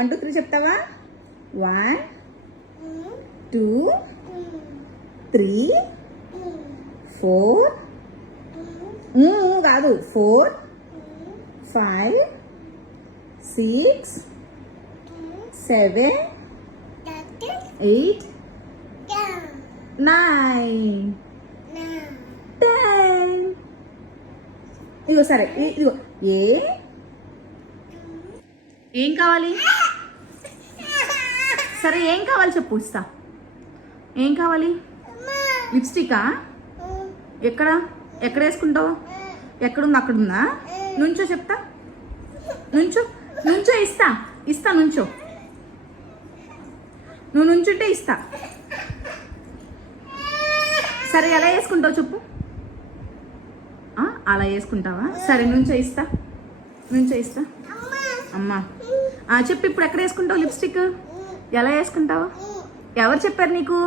1 2 3 చెప్తావా? 1 2 3 4 కాదు 4 5 6 7 8 9 10. ఇదిగో సరే, ఇదిగో ఏం కావాలి? సరే ఏం కావాలి చెప్పు, ఇస్తా. ఏం కావాలి? లిప్స్టికా? ఎక్కడ వేసుకుంటావు? ఎక్కడుంది? అక్కడుందా? నుంచో చెప్తా. నుంచో ఇస్తా నుంచో. నువ్వు నుంచుంటే ఇస్తా. సరే ఎలా వేసుకుంటావు చెప్పు. అలా వేసుకుంటావా? సరే నుంచో ఇస్తా. అమ్మా చెప్పు, ఇప్పుడు ఎక్కడ వేసుకుంటావు లిప్స్టిక్? ఎలా వేసుకుంటావు? ఎవరు చెప్పారు నీకు?